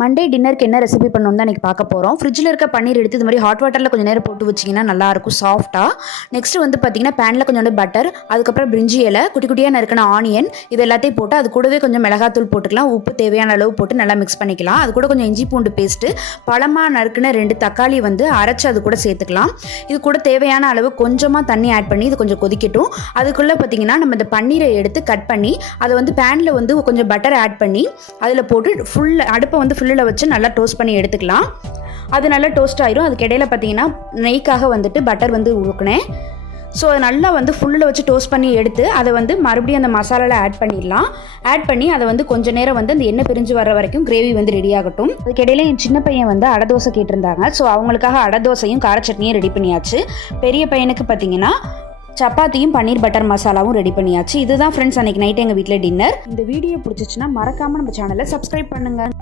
Monday டின்னருக்கு என்ன recipe பண்ணணும் தான் இன்றைக்கி பார்க்க போகிறோம். ஃப்ரிட்ஜில் இருக்க பன்னீர் எடுத்து இது மாதிரி ஹாட் வாட்டரில் கொஞ்சம் நேரம் போட்டு வச்சிங்கன்னா நல்லாயிருக்கும் சாஃப்ட்டாக. நெக்ஸ்ட்டு வந்து பார்த்திங்கன்னா பேனில் கொஞ்சோண்டு பட்டர், அதுக்கப்புறம் பிரிஞ்சி இலை, குட்டி குட்டியாக நறுக்கின ஆனியன், இது எல்லாத்தையும் போட்டு அது கூடவே கொஞ்சம் மிளகாத்தூள் போட்டுக்கலாம். உப்பு தேவையான அளவு போட்டு நல்லா மிக்ஸ் பண்ணிக்கலாம். அது கூட கொஞ்சம் இஞ்சி பூண்டு பேஸ்ட்டு, பழமாக நறுக்கின 2 தக்காளி வந்து அரைச்சி அது கூட சேர்த்துக்கலாம். இது கூட தேவையான அளவு கொஞ்சமாக தண்ணி ஆட் பண்ணி இது கொஞ்சம் கொதிக்கட்டும். அதுக்குள்ளே பார்த்திங்கன்னா நம்ம இந்த பன்னீரை எடுத்து கட் பண்ணி அதை வந்து பேனில் வந்து கொஞ்சம் பட்டர் ஆட் பண்ணி அதில் போட்டு அடுப்பை வந்து ஃபுல்லில் வச்சு நல்லா டோஸ்ட் பண்ணி எடுத்துக்கலாம். அது நல்லா டோஸ்ட் ஆயிரும். அதுக்கு இடையில பார்த்தீங்கன்னா நெய்க்காக வந்துட்டு பட்டர் வந்து ஊற்றினேன். ஸோ அதை நல்லா வந்து ஃபுல்லில் வச்சு டோஸ்ட் பண்ணி எடுத்து அதை வந்து மறுபடியும் அந்த மசாலாவில் ஆட் பண்ணிடலாம். ஆட் பண்ணி அதை வந்து கொஞ்சம் நேரம் வந்து அந்த எண்ணெய் பிரிஞ்சு வர வரைக்கும் கிரேவி வந்து ரெடி ஆகட்டும். அதுக்கு இடையில என் சின்ன பையன் வந்து அடை தோசை கேட்டிருந்தாங்க. ஸோ அவங்களுக்காக அடை தோசையும் கார சட்னியும் ரெடி பண்ணியாச்சு. பெரிய பையனுக்கு பார்த்தீங்கன்னா சப்பாத்தியும் பன்னீர் பட்டர் மசாலாவும் ரெடி பண்ணியாச்சு. இதுதான் ஃப்ரெண்ட்ஸ் அன்றைக்கி நைட்டு எங்கள் வீட்டில் டின்னர். இந்த வீடியோ பிடிச்சிச்சுன்னா மறக்காமல் நம்ம சேனலை சப்ஸ்கிரைப் பண்ணுங்கள்.